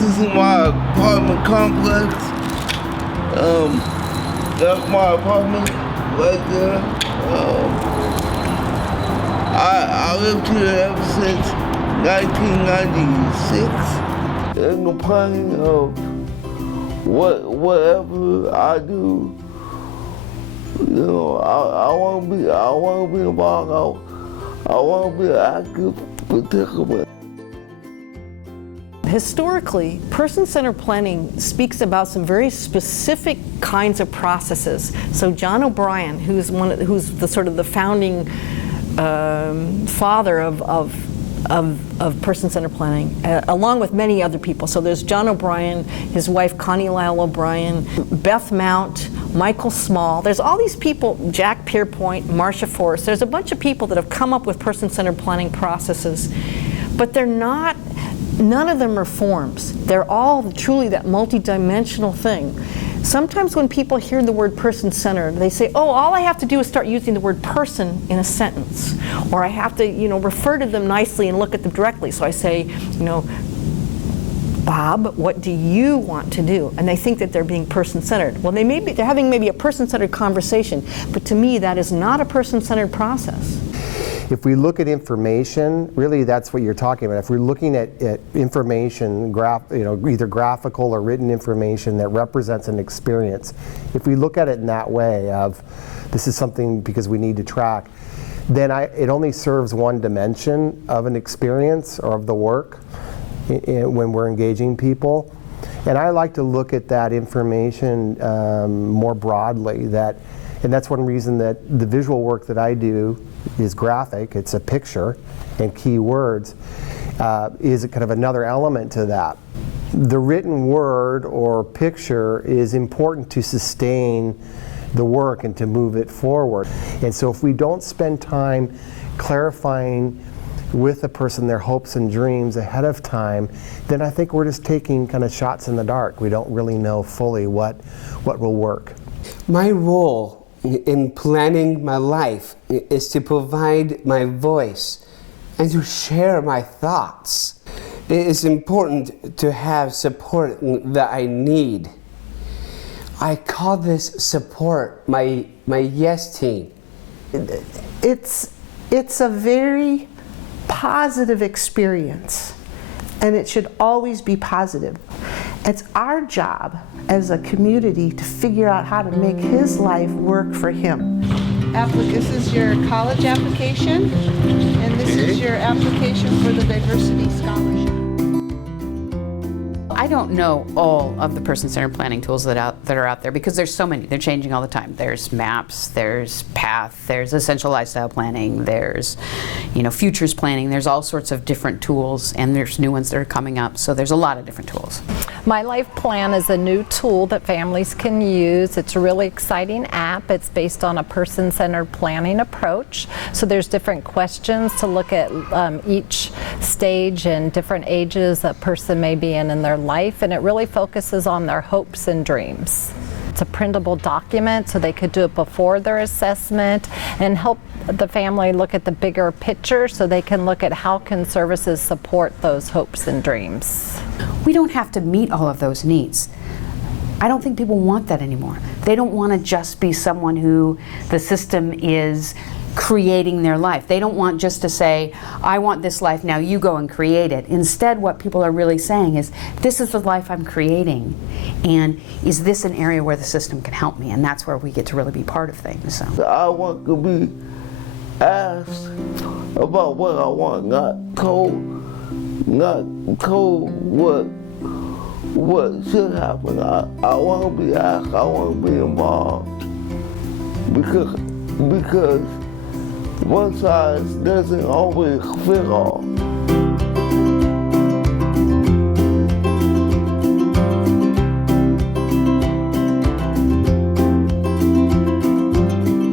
is my apartment complex. That's my apartment right there. I lived here ever since 1996. And the planning of whatever I do, you know, I want to be involved. I want to be an active participant. Historically, person-centered planning speaks about some very specific kinds of processes. So John O'Brien, who's the sort of the founding father of person-centered planning, along with many other people. So there's John O'Brien, his wife Connie Lyle O'Brien, Beth Mount, Michael Small. There's all these people, Jack Pierpoint, Marcia Forrest. There's a bunch of people that have come up with person-centered planning processes, but none of them are forms. They're all truly that multidimensional thing. Sometimes when people hear the word person-centered, they say, oh, all I have to do is start using the word person in a sentence. Or I have to, refer to them nicely and look at them directly. So I say, Bob, what do you want to do? And they think that they're being person-centered. Well, they're having maybe a person-centered conversation, but to me that is not a person-centered process. If we look at information, really that's what you're talking about. If we're looking at information, either graphical or written information that represents an experience, if we look at it in that way of this is something because we need to track, then it only serves one dimension of an experience or of the work when we're engaging people. And I like to look at that information more broadly, and that's one reason that the visual work that I do is graphic. It's a picture and keywords is kind of another element to that. The written word or picture is important to sustain the work and to move it forward. And so if we don't spend time clarifying with the person their hopes and dreams ahead of time, then I think we're just taking kind of shots in the dark. We don't really know fully what will work. My role in planning my life is to provide my voice and to share my thoughts. It is important to have support that I need. I call this support my yes team. It's a very positive experience, and it should always be positive. It's our job as a community to figure out how to make his life work for him. This is your college application, and this is your application for the diversity scholarship. I don't know all of the person-centered planning tools that are out there because there's so many. They're changing all the time. There's maps, there's PATH, there's essential lifestyle planning, there's futures planning. There's all sorts of different tools, and there's new ones that are coming up. So there's a lot of different tools. My Life Plan is a new tool that families can use. It's a really exciting app. It's based on a person-centered planning approach. So there's different questions to look at each stage and different ages a person may be in their life, and it really focuses on their hopes and dreams. It's a printable document, so they could do it before their assessment and help the family look at the bigger picture so they can look at how can services support those hopes and dreams. We don't have to meet all of those needs. I don't think people want that anymore. They don't want to just be someone who the system is creating their life. They don't want just to say, I want this life, now you go and create it. Instead, what people are really saying is, this is the life I'm creating, and is this an area where the system can help me? And that's where we get to really be part of things. So I want to be asked about what I want, not told what should happen. I want to be asked, I want to be involved, because one size doesn't always fit all.